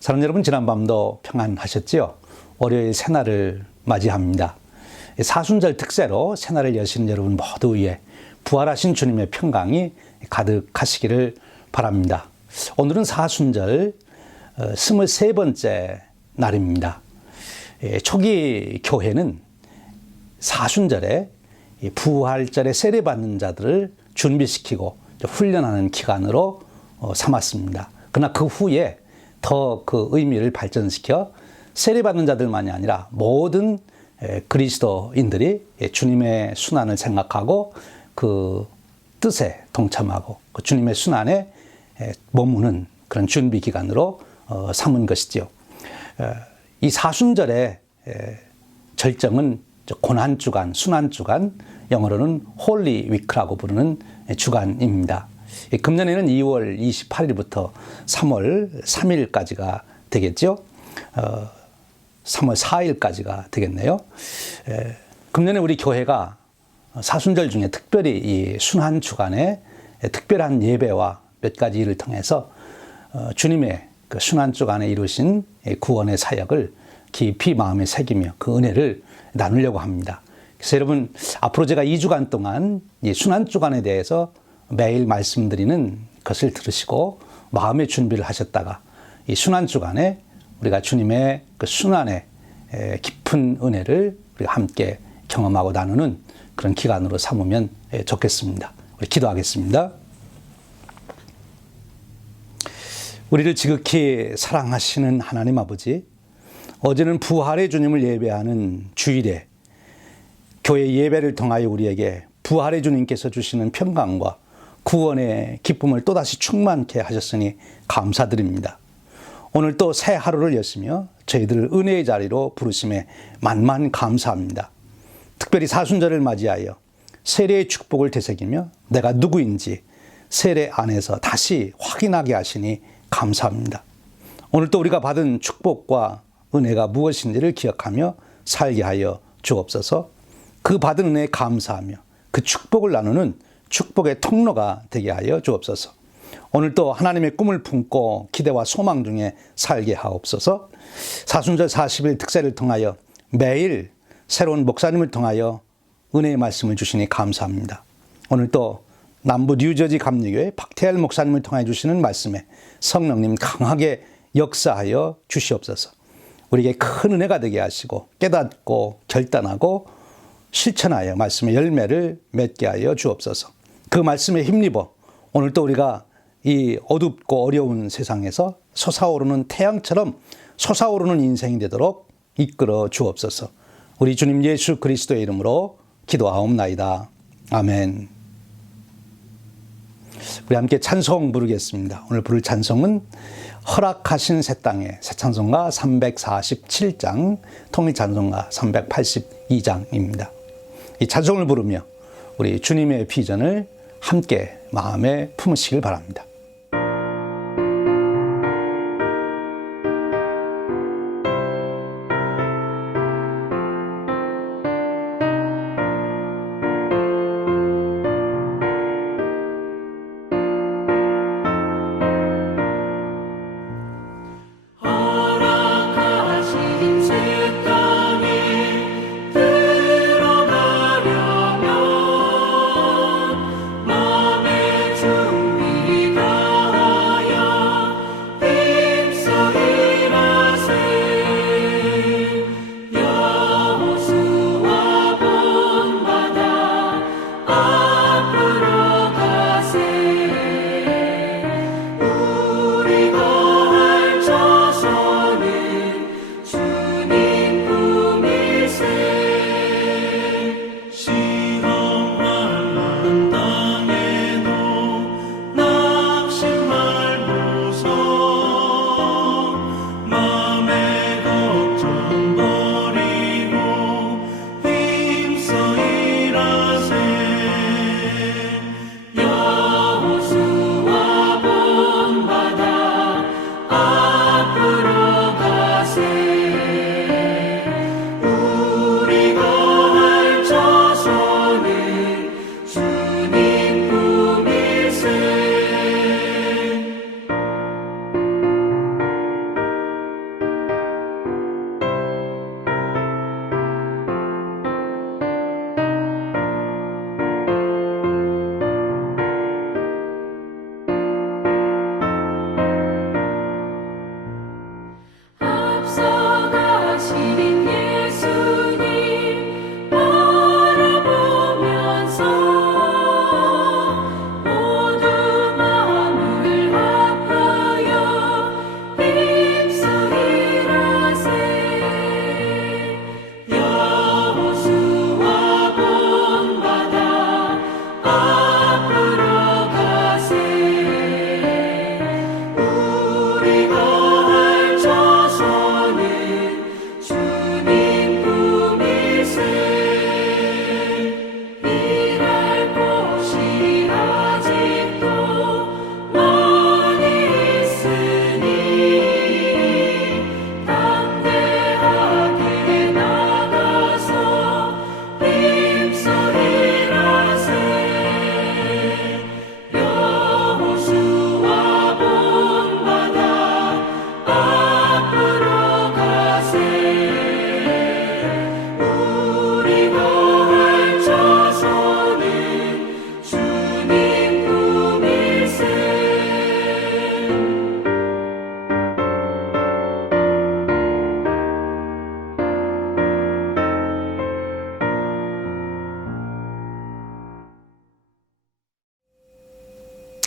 사랑하는 여러분, 지난밤도 평안하셨지요? 월요일 새날을 맞이합니다. 사순절 특세로 새날을 여시는 여러분 모두 위에 부활하신 주님의 평강이 가득하시기를 바랍니다. 오늘은 사순절 23번째 날입니다. 초기 교회는 사순절에 부활절에 세례받는 자들을 준비시키고 훈련하는 기간으로 삼았습니다. 그러나 그 후에 더 그 의미를 발전시켜 세례받는 자들만이 아니라 모든 그리스도인들이 주님의 순환을 생각하고 그 뜻에 동참하고 그 주님의 순환에 머무는 그런 준비 기간으로 삼은 것이지요. 이 사순절의 절정은 고난주간, 순환주간, 영어로는 홀리 위크라고 부르는 주간입니다. 금년에는 2월 28일부터 3월 3일까지가 되겠죠. 3월 4일까지가 되겠네요. 금년에 우리 교회가 사순절 중에 특별히 이 순환 주간에 특별한 예배와 몇 가지 일을 통해서 주님의 그 순환 주간에 이루신 구원의 사역을 깊이 마음에 새기며 그 은혜를 나누려고 합니다. 그래서 여러분, 앞으로 제가 2주간 동안 이 순환 주간에 대해서 매일 말씀드리는 것을 들으시고 마음의 준비를 하셨다가 이 순환 주간에 우리가 주님의 그 순환의 깊은 은혜를 우리가 함께 경험하고 나누는 그런 기간으로 삼으면 좋겠습니다. 우리 기도하겠습니다. 우리를 지극히 사랑하시는 하나님 아버지, 어제는 부활의 주님을 예배하는 주일에 교회 예배를 통하여 우리에게 부활의 주님께서 주시는 평강과 구원의 기쁨을 또다시 충만케 하셨으니 감사드립니다. 오늘 또 새 하루를 여시며 저희들을 은혜의 자리로 부르심에 만만 감사합니다. 특별히 사순절을 맞이하여 세례의 축복을 되새기며 내가 누구인지 세례 안에서 다시 확인하게 하시니 감사합니다. 오늘 또 우리가 받은 축복과 은혜가 무엇인지를 기억하며 살게 하여 주옵소서. 그 받은 은혜에 감사하며 그 축복을 나누는 축복의 통로가 되게 하여 주옵소서. 오늘 또 하나님의 꿈을 품고 기대와 소망 중에 살게 하옵소서. 사순절 40일 특세를 통하여 매일 새로운 목사님을 통하여 은혜의 말씀을 주시니 감사합니다. 오늘 또 남부 뉴저지 감리교회 박태열 목사님을 통해 주시는 말씀에 성령님 강하게 역사하여 주시옵소서. 우리에게 큰 은혜가 되게 하시고 깨닫고 결단하고 실천하여 말씀의 열매를 맺게 하여 주옵소서. 그 말씀에 힘입어 오늘 또 우리가 이 어둡고 어려운 세상에서 솟아오르는 태양처럼 솟아오르는 인생이 되도록 이끌어 주옵소서. 우리 주님 예수 그리스도의 이름으로 기도하옵나이다. 아멘. 우리 함께 찬송 부르겠습니다. 오늘 부를 찬송은 허락하신 새 땅의 새 찬송가 347장, 통일 찬송가 382장입니다. 이 찬송을 부르며 우리 주님의 비전을 함께 마음에 품으시길 바랍니다. 마음의 준비가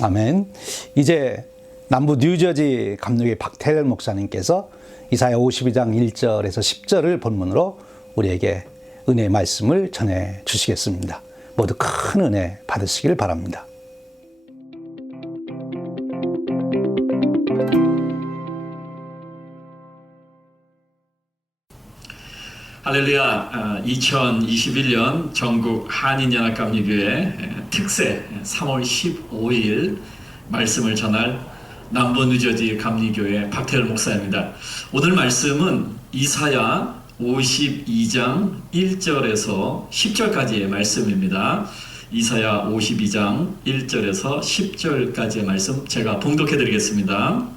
아멘. 이제 남부 뉴저지 감리교회 박태열 목사님께서 이사야 52장 1절에서 10절을 본문으로 우리에게 은혜의 말씀을 전해 주시겠습니다. 모두 큰 은혜 받으시길 바랍니다. 할렐루야. 2021년 전국 한인연합감리교회 특세 3월 15일 말씀을 전할 남부 뉴저지 감리교회 박태열 목사입니다. 오늘 말씀은 이사야 52장 1절에서 10절까지의 말씀입니다. 이사야 52장 1절에서 10절까지의 말씀 제가 봉독해 드리겠습니다.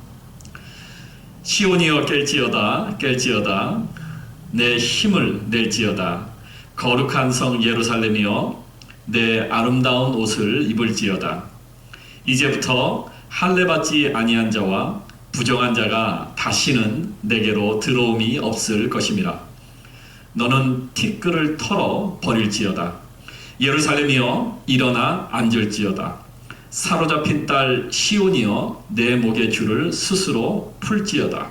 시온이여 깰지어다 깰지어다 내 힘을 낼지어다. 거룩한 성 예루살렘이여 내 아름다운 옷을 입을지어다. 이제부터 할례받지 아니한 자와 부정한 자가 다시는 내게로 들어옴이 없을 것임이라. 너는 티끌을 털어 버릴지어다. 예루살렘이여 일어나 앉을지어다. 사로잡힌 딸 시온이여 내 목의 줄을 스스로 풀지어다.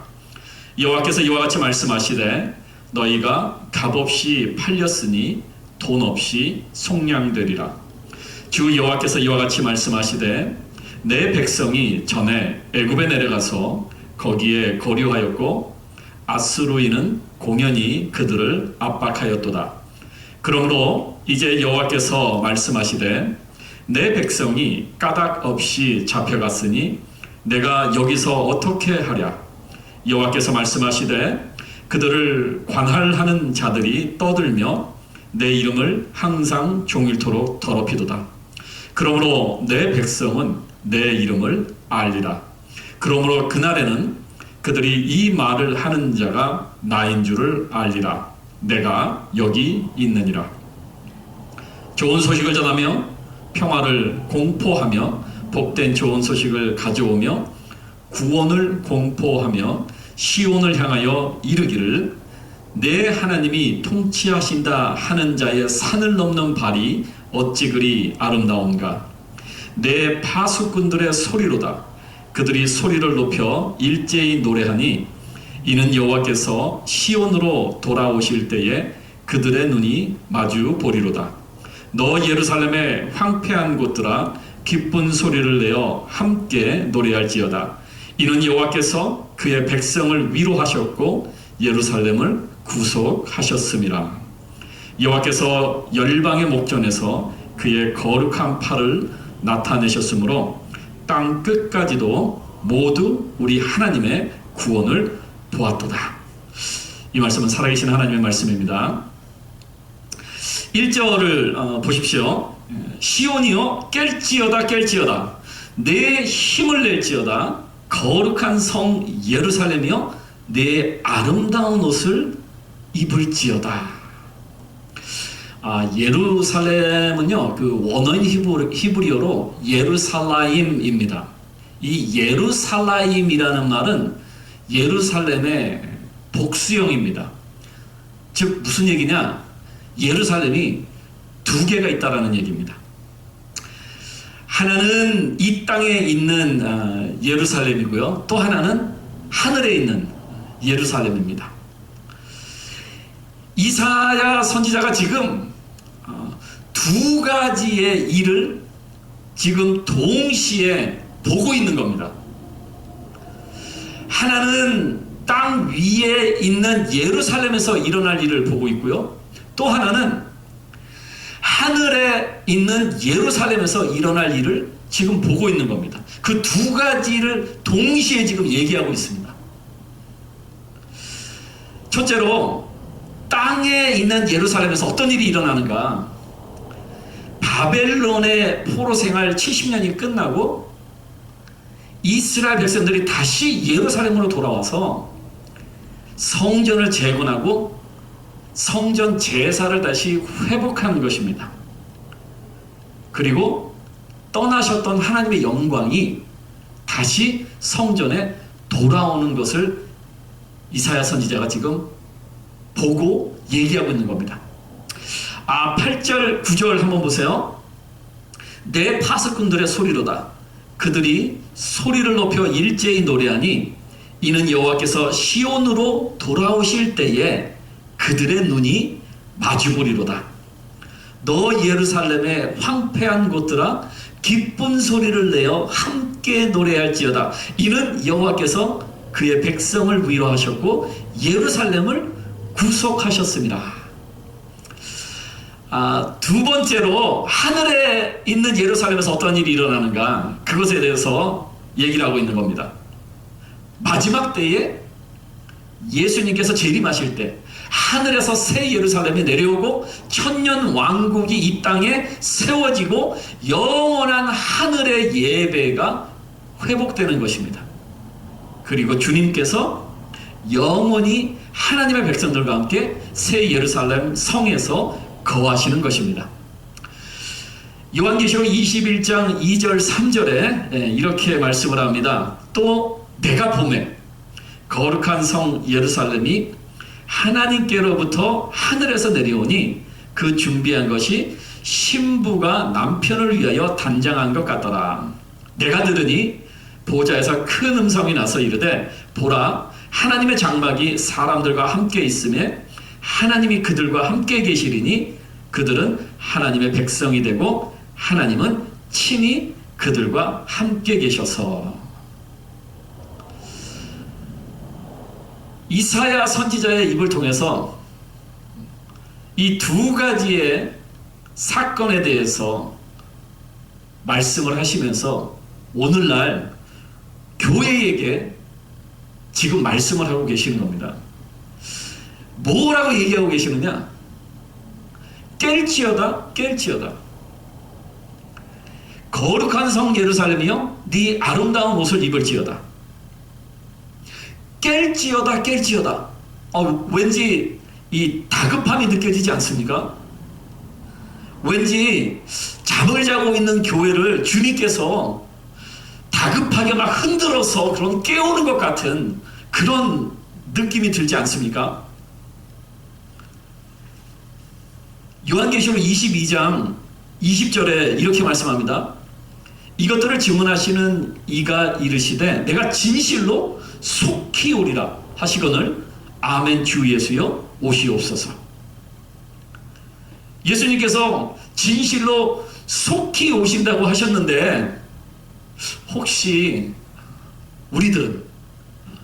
여호와께서 이와 같이 말씀하시되 너희가 값없이 팔렸으니 돈 없이 속량되리라. 주 여호와께서 이와 같이 말씀하시되 내 백성이 전에 애굽에 내려가서 거기에 거류하였고 아수르인은 공연히 그들을 압박하였도다. 그러므로 이제 여호와께서 말씀하시되 내 백성이 까닭 없이 잡혀갔으니 내가 여기서 어떻게 하랴. 여호와께서 말씀하시되 그들을 관할하는 자들이 떠들며 내 이름을 항상 종일토록 더럽히도다. 그러므로 내 백성은 내 이름을 알리라. 그러므로 그날에는 그들이 이 말을 하는 자가 나인 줄을 알리라. 내가 여기 있느니라. 좋은 소식을 전하며 평화를 공포하며 복된 좋은 소식을 가져오며 구원을 공포하며 시온을 향하여 이르기를 내 하나님이 통치하신다 하는 자의 산을 넘는 발이 어찌 그리 아름다운가. 내 파수꾼들의 소리로다. 그들이 소리를 높여 일제히 노래하니 이는 여호와께서 시온으로 돌아오실 때에 그들의 눈이 마주 보리로다. 너 예루살렘의 황폐한 곳들아 기쁜 소리를 내어 함께 노래할지어다. 이는 여호와께서 그의 백성을 위로하셨고 예루살렘을 구속하셨음이라. 여호와께서 열방의 목전에서 그의 거룩한 팔을 나타내셨으므로 땅 끝까지도 모두 우리 하나님의 구원을 보았도다. 이 말씀은 살아계신 하나님의 말씀입니다. 1절을 보십시오. 시온이여 깰지어다 깰지어다 내 힘을 낼지어다. 거룩한 성 예루살렘이여 내 아름다운 옷을 입을지어다. 예루살렘은요 그 원어인 히브리어로 예루살라임입니다. 이 예루살라임이라는 말은 예루살렘의 복수형입니다. 즉 무슨 얘기냐? 예루살렘이 두 개가 있다라는 얘기입니다. 하나는 이 땅에 있는 예루살렘이고요. 또 하나는 하늘에 있는 예루살렘입니다. 이사야 선지자가 지금 두 가지의 일을 지금 동시에 보고 있는 겁니다. 하나는 땅 위에 있는 예루살렘에서 일어날 일을 보고 있고요. 또 하나는 하늘에 있는 예루살렘에서 일어날 일을 지금 보고 있는 겁니다. 그 두 가지를 동시에 지금 얘기하고 있습니다. 첫째로 땅에 있는 예루살렘에서 어떤 일이 일어나는가? 바벨론의 포로 생활 70년이 끝나고 이스라엘 백성들이 다시 예루살렘으로 돌아와서 성전을 재건하고 성전 제사를 다시 회복하는 것입니다. 그리고 떠나셨던 하나님의 영광이 다시 성전에 돌아오는 것을 이사야 선지자가 지금 보고 얘기하고 있는 겁니다. 8절 9절 한번 보세요. 내 파수꾼들의 소리로다. 그들이 소리를 높여 일제히 노래하니 이는 여호와께서 시온으로 돌아오실 때에 그들의 눈이 마주보리로다. 너 예루살렘의 황폐한 곳들아 기쁜 소리를 내어 함께 노래할지어다. 이는 여호와께서 그의 백성을 위로하셨고 예루살렘을 구속하셨습니다. 두 번째로 하늘에 있는 예루살렘에서 어떤 일이 일어나는가, 그것에 대해서 얘기를 하고 있는 겁니다. 마지막 때에 예수님께서 재림하실 때 하늘에서 새 예루살렘이 내려오고 천년 왕국이 이 땅에 세워지고 영원한 하늘의 예배가 회복되는 것입니다. 그리고 주님께서 영원히 하나님의 백성들과 함께 새 예루살렘 성에서 거하시는 것입니다. 요한계시록 21장 2절 3절에 이렇게 말씀을 합니다. 또 내가 보매 거룩한 성 예루살렘이 하나님께로부터 하늘에서 내려오니 그 준비한 것이 신부가 남편을 위하여 단장한 것 같더라. 내가 들으니 보좌에서 큰 음성이 나서 이르되 보라 하나님의 장막이 사람들과 함께 있음에 하나님이 그들과 함께 계시리니 그들은 하나님의 백성이 되고 하나님은 친히 그들과 함께 계셔서. 이사야 선지자의 입을 통해서 이 두 가지의 사건에 대해서 말씀을 하시면서 오늘날 교회에게 지금 말씀을 하고 계시는 겁니다. 뭐라고 얘기하고 계시느냐? 깰지어다 깰지어다 거룩한 성 예루살렘이여 네 아름다운 옷을 입을지어다. 깰지어다 깰지어다. 왠지 이 다급함이 느껴지지 않습니까? 왠지 잠을 자고 있는 교회를 주님께서 다급하게 막 흔들어서 그런 깨우는 것 같은 그런 느낌이 들지 않습니까? 요한계시록 22장 20절에 이렇게 말씀합니다. 이것들을 증언하시는 이가 이르시되 내가 진실로 속히 오리라 하시거늘 아멘 주 예수여 오시옵소서. 예수님께서 진실로 속히 오신다고 하셨는데 혹시 우리들은,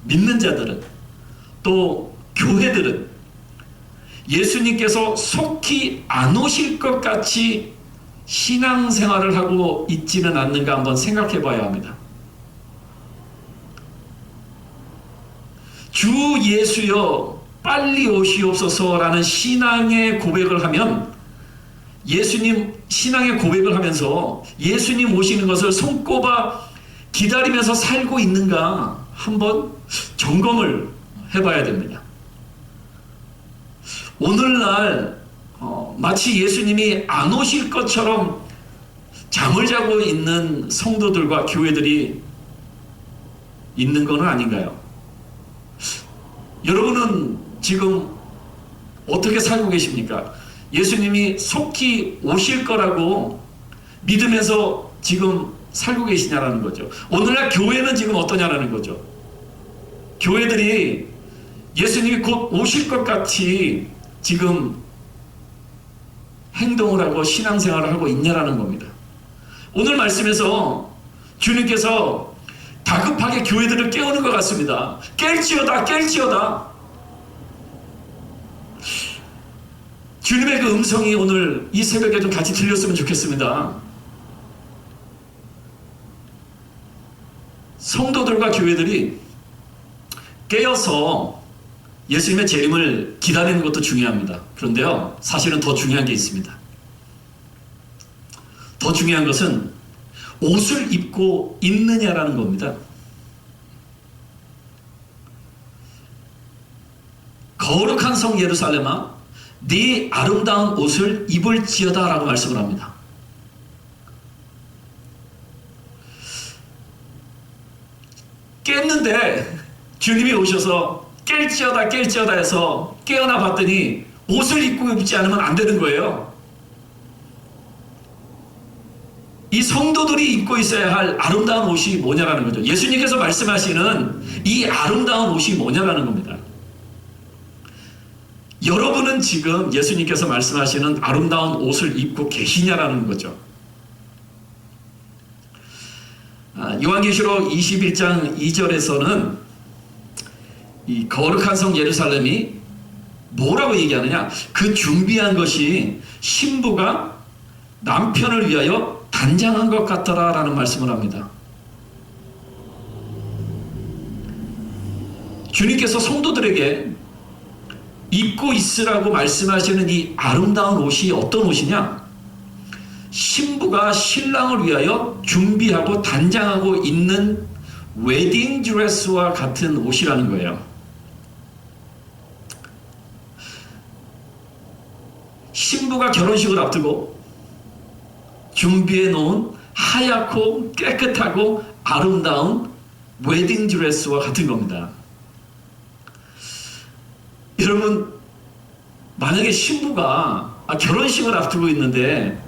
믿는 자들은, 또 교회들은 예수님께서 속히 안 오실 것 같이 신앙생활을 하고 있지는 않는가 한번 생각해 봐야 합니다. 주 예수여 빨리 오시옵소서라는 신앙의 고백을 하면 예수님 신앙의 고백을 하면서 예수님 오시는 것을 손꼽아 기다리면서 살고 있는가 한번 점검을 해봐야 됩니다. 오늘날 마치 예수님이 안 오실 것처럼 잠을 자고 있는 성도들과 교회들이 있는 건 아닌가요? 여러분은 지금 어떻게 살고 계십니까? 예수님이 속히 오실 거라고 믿으면서 지금 살고 계시냐라는 거죠. 오늘날 교회는 지금 어떠냐라는 거죠. 교회들이 예수님이 곧 오실 것 같이 지금 행동을 하고 신앙생활을 하고 있냐라는 겁니다. 오늘 말씀에서 주님께서 다급하게 교회들을 깨우는 것 같습니다. 깰지어다 깰지어다. 주님의 그 음성이 오늘 이 새벽에 좀 같이 들렸으면 좋겠습니다. 성도들과 교회들이 깨어서 예수님의 재림을 기다리는 것도 중요합니다. 그런데요, 사실은 더 중요한 게 있습니다. 더 중요한 것은 옷을 입고 있느냐라는 겁니다. 거룩한 성 예루살렘아 네 아름다운 옷을 입을지어다 라고 말씀을 합니다. 깼는데 주님이 오셔서 깰지어다 깰지어다 해서 깨어나 봤더니 옷을 입고 입지 않으면 안 되는 거예요. 이 성도들이 입고 있어야 할 아름다운 옷이 뭐냐라는 거죠. 예수님께서 말씀하시는 이 아름다운 옷이 뭐냐라는 겁니다. 여러분은 지금 예수님께서 말씀하시는 아름다운 옷을 입고 계시냐라는 거죠. 요한계시록 21장 2절에서는 이 거룩한 성 예루살렘이 뭐라고 얘기하느냐? 그 준비한 것이 신부가 남편을 위하여 단장한 것 같더라 라는 말씀을 합니다. 주님께서 성도들에게 입고 있으라고 말씀하시는 이 아름다운 옷이 어떤 옷이냐? 신부가 신랑을 위하여 준비하고 단장하고 있는 웨딩 드레스와 같은 옷이라는 거예요. 신부가 결혼식을 앞두고 준비해 놓은 하얗고 깨끗하고 아름다운 웨딩 드레스와 같은 겁니다. 여러분, 만약에 신부가 결혼식을 앞두고 있는데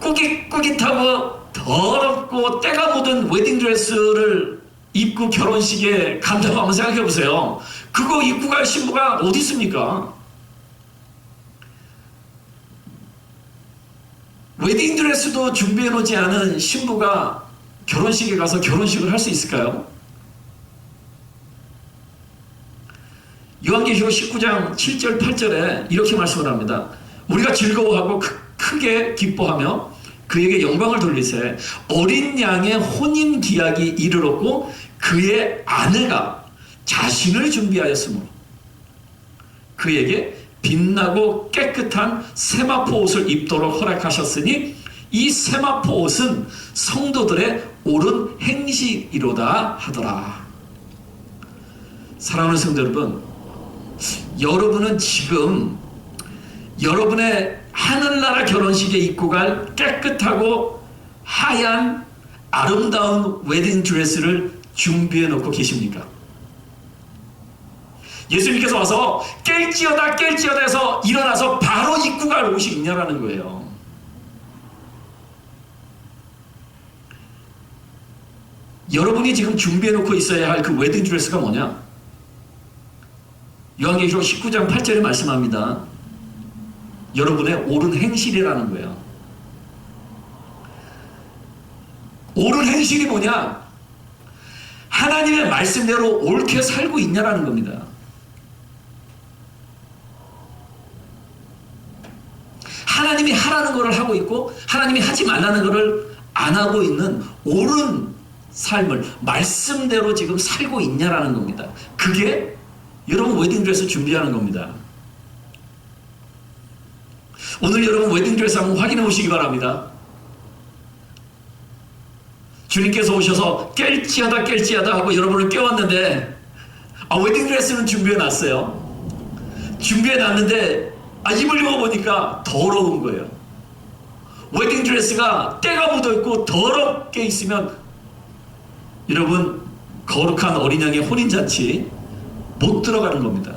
꾸깃꾸깃하고 더럽고 때가 묻은 웨딩드레스를 입고 결혼식에 간다고 한번 생각해 보세요. 그거 입고 갈 신부가 어디 있습니까? 웨딩드레스도 준비해 놓지 않은 신부가 결혼식에 가서 결혼식을 할 수 있을까요? 요한계시록 19장 7절 8절에 이렇게 말씀을 합니다. 우리가 즐거워하고 크게 기뻐하며 그에게 영광을 돌리세. 어린 양의 혼인 기약이 이르렀고 그의 아내가 자신을 준비하였으므로 그에게 빛나고 깨끗한 세마포 옷을 입도록 허락하셨으니 이 세마포 옷은 성도들의 옳은 행실이로다 하더라. 사랑하는 성도 여러분, 여러분은 지금 여러분의 하늘나라 결혼식에 입고 갈 깨끗하고 하얀 아름다운 웨딩 드레스를 준비해 놓고 계십니까? 예수님께서 와서 깰지어다 깰지어다 해서 일어나서 바로 입고 갈 옷이 있냐라는 거예요. 여러분이 지금 준비해 놓고 있어야 할 그 웨딩 드레스가 뭐냐? 요한계시록 19장 8절에 말씀합니다. 여러분의 옳은 행실이라는 거예요. 옳은 행실이 뭐냐? 하나님의 말씀대로 옳게 살고 있냐라는 겁니다. 하나님이 하라는 것을 하고 있고 하나님이 하지 말라는 것을 안 하고 있는 옳은 삶을 말씀대로 지금 살고 있냐라는 겁니다. 그게 여러분 웨딩드레스 준비하는 겁니다. 오늘 여러분 웨딩드레스 한번 확인해 보시기 바랍니다. 주님께서 오셔서 깰지어다 깰지어다 하고 여러분을 깨웠는데 웨딩드레스는 준비해 놨어요. 준비해 놨는데 입을 입어보니까 더러운 거예요. 웨딩드레스가 때가 묻어있고 더럽게 있으면 여러분 거룩한 어린 양의 혼인잔치 못 들어가는 겁니다.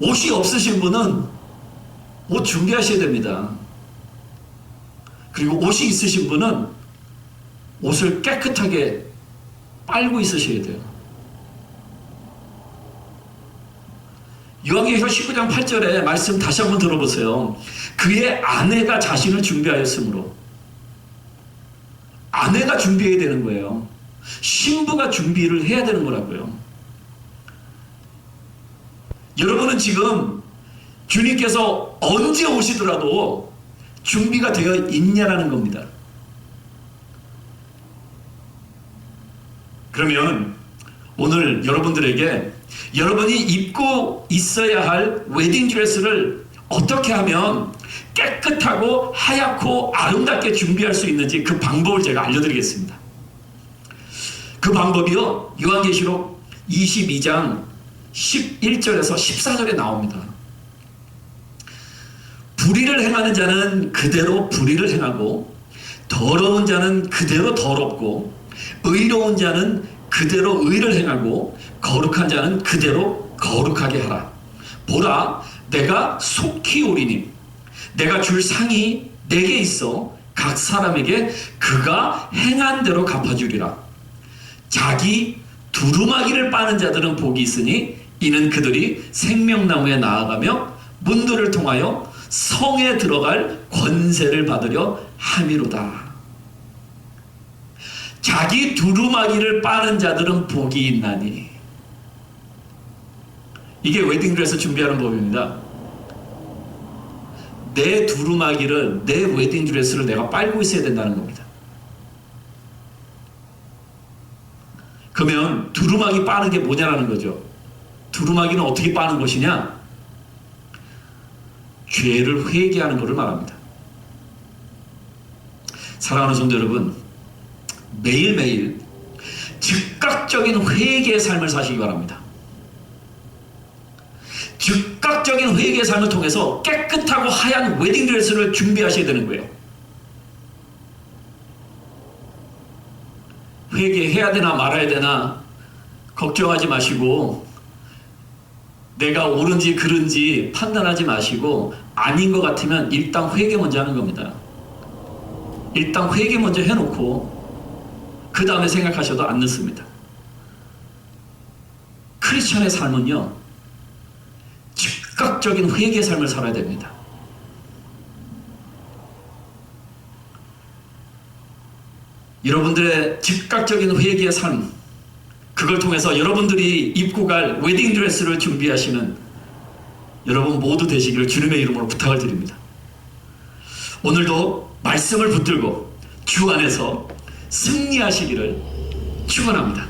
옷이 없으신 분은 옷 준비하셔야 됩니다. 그리고 옷이 있으신 분은 옷을 깨끗하게 빨고 있으셔야 돼요. 요한계시록 19장 8절에 말씀 다시 한번 들어보세요. 그의 아내가 자신을 준비하였으므로. 아내가 준비해야 되는 거예요. 신부가 준비를 해야 되는 거라고요. 여러분은 지금 주님께서 언제 오시더라도 준비가 되어 있냐라는 겁니다. 그러면 오늘 여러분들에게 여러분이 입고 있어야 할 웨딩드레스를 어떻게 하면 깨끗하고 하얗고 아름답게 준비할 수 있는지 그 방법을 제가 알려드리겠습니다. 그 방법이요, 요한계시록 22장 11절에서 14절에 나옵니다. 불의를 행하는 자는 그대로 불의를 행하고 더러운 자는 그대로 더럽고 의로운 자는 그대로 의를 행하고 거룩한 자는 그대로 거룩하게 하라. 보라, 내가 속히 오리니 내가 줄 상이 내게 있어 각 사람에게 그가 행한 대로 갚아주리라. 자기 두루마기를 빠는 자들은 복이 있으니 이는 그들이 생명나무에 나아가며 문들을 통하여 성에 들어갈 권세를 받으려 함이로다. 자기 두루마기를 빠는 자들은 복이 있나니. 이게 웨딩드레스 준비하는 법입니다. 내 두루마기를, 내 웨딩드레스를 내가 빨고 있어야 된다는 겁니다. 그러면 두루마기 빠는 게 뭐냐라는 거죠. 두루마기는 어떻게 빠는 것이냐? 죄를 회개하는 것을 말합니다. 사랑하는 성도 여러분, 매일매일 즉각적인 회개의 삶을 사시기 바랍니다. 즉각적인 회개의 삶을 통해서 깨끗하고 하얀 웨딩드레스를 준비하셔야 되는 거예요. 회개해야 되나 말아야 되나 걱정하지 마시고, 내가 옳은지 그른지 판단하지 마시고, 아닌 것 같으면 일단 회개 먼저 하는 겁니다. 일단 회개 먼저 해놓고 그 다음에 생각하셔도 안 늦습니다. 크리스천의 삶은요, 즉각적인 회개의 삶을 살아야 됩니다. 여러분들의 즉각적인 회개의 삶, 그걸 통해서 여러분들이 입고 갈 웨딩드레스를 준비하시는 여러분 모두 되시기를 주님의 이름으로 부탁을 드립니다. 오늘도 말씀을 붙들고 주 안에서 승리하시기를 축원합니다.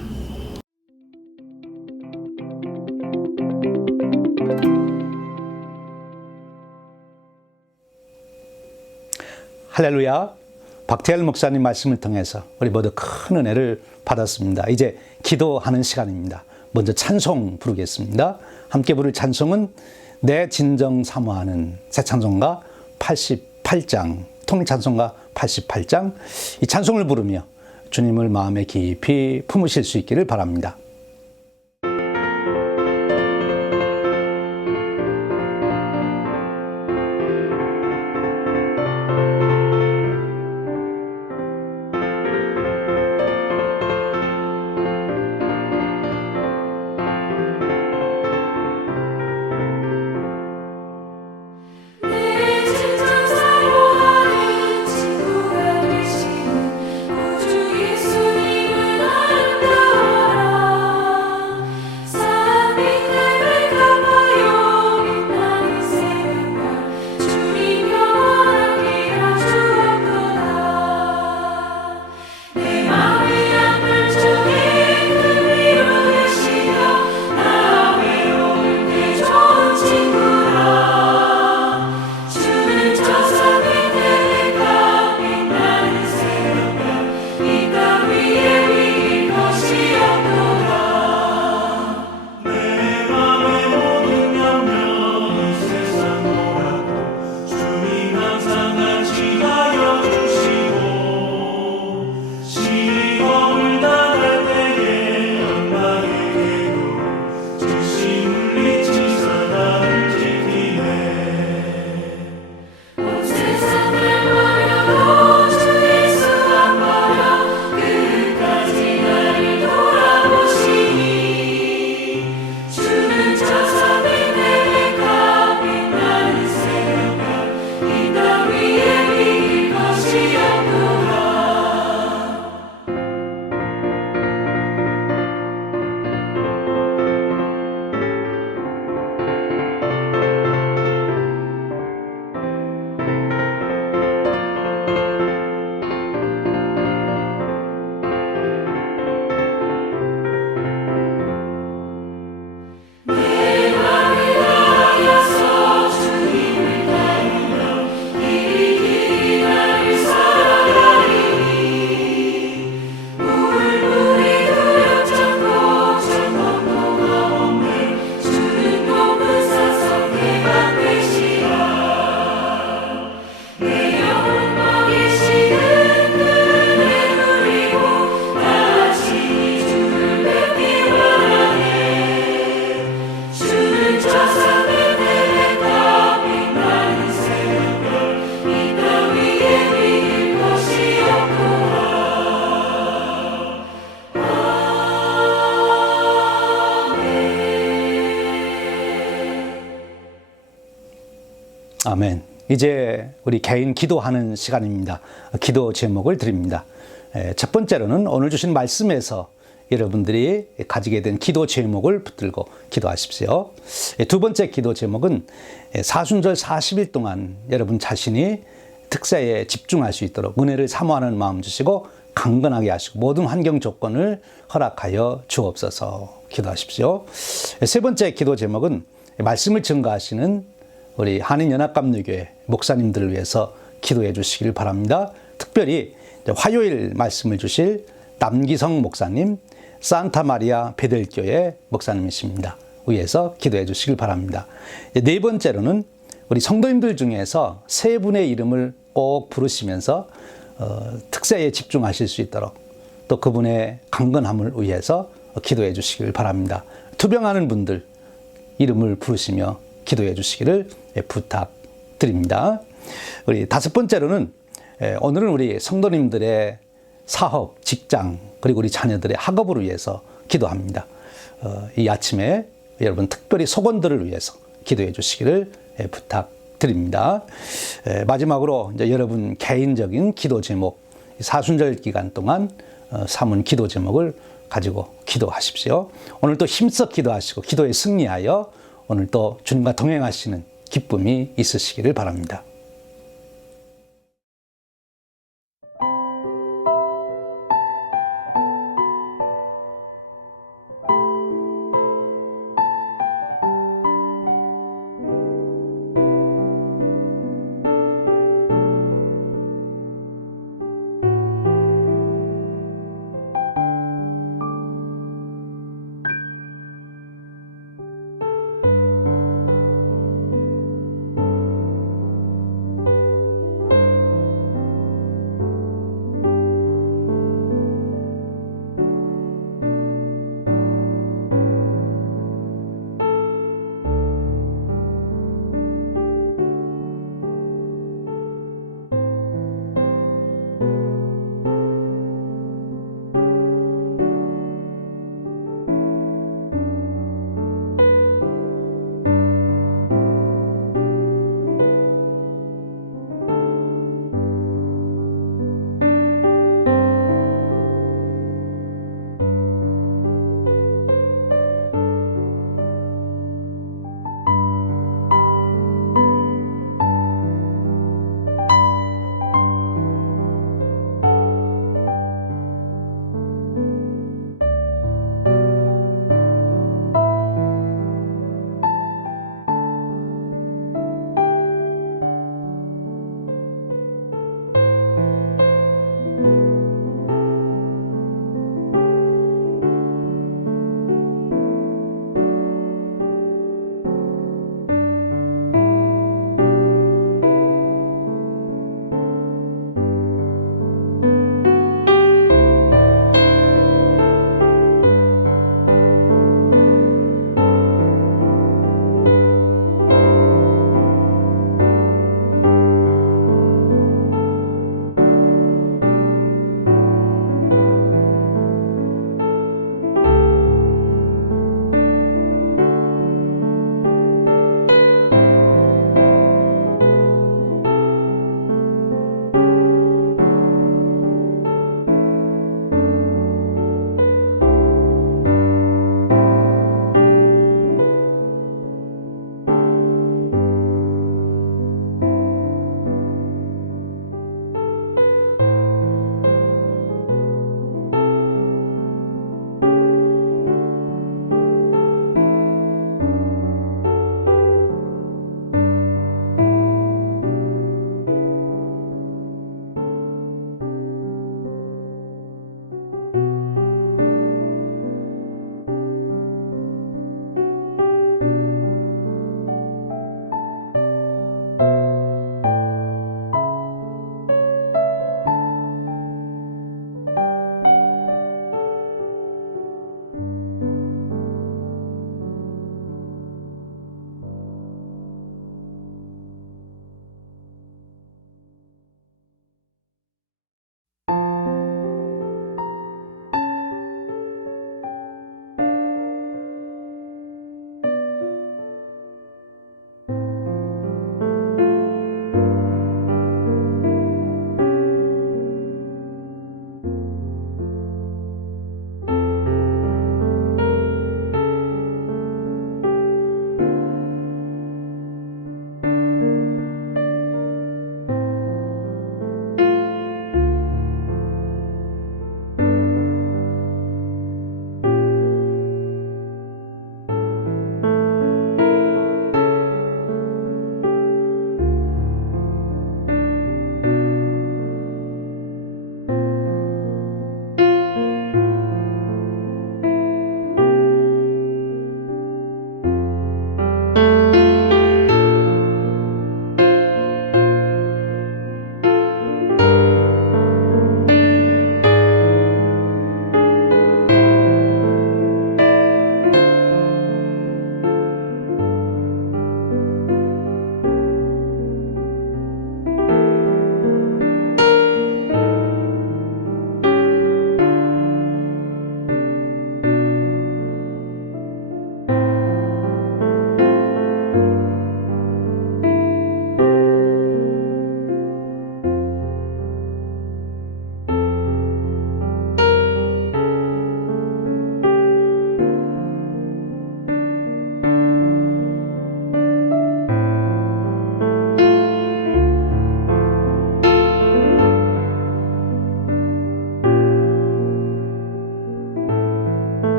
할렐루야. 박태열 목사님 말씀을 통해서 우리 모두 큰 은혜를 받았습니다. 이제 기도하는 시간입니다. 먼저 찬송 부르겠습니다. 함께 부를 찬송은 내 진정 사모하는 새 찬송가 88장, 통일찬송가 88장, 이 찬송을 부르며 주님을 마음에 깊이 품으실 수 있기를 바랍니다. 예수님은 아름다워라. 아멘. 이제 우리 개인 기도하는 시간입니다. 기도 제목을 드립니다. 첫 번째로는 오늘 주신 말씀에서 여러분들이 가지게 된 기도 제목을 붙들고 기도하십시오. 두 번째 기도 제목은 사순절 40일 동안 여러분 자신이 특사에 집중할 수 있도록 은혜를 사모하는 마음 주시고 강건하게 하시고 모든 환경 조건을 허락하여 주옵소서 기도하십시오. 세 번째 기도 제목은 말씀을 증거하시는 우리 한인연합감리교회 목사님들을 위해서 기도해 주시길 바랍니다. 특별히 화요일 말씀을 주실 남기성 목사님, 산타마리아 베델교회 목사님이십니다. 위해서 기도해 주시길 바랍니다. 네 번째로는 우리 성도님들 중에서 세 분의 이름을 꼭 부르시면서 특세에 집중하실 수 있도록 또 그분의 강건함을 위해서 기도해 주시길 바랍니다. 투병하는 분들 이름을 부르시며 기도해 주시기를 부탁드립니다. 우리 다섯 번째로는 오늘은 우리 성도님들의 사업, 직장 그리고 우리 자녀들의 학업을 위해서 기도합니다. 이 아침에 여러분 특별히 소건들을 위해서 기도해 주시기를 부탁드립니다. 마지막으로 이제 여러분 개인적인 기도 제목, 사순절 기간 동안 삼은 기도 제목을 가지고 기도하십시오. 오늘 또 힘써 기도하시고 기도에 승리하여 오늘 또 주님과 동행하시는 기쁨이 있으시기를 바랍니다.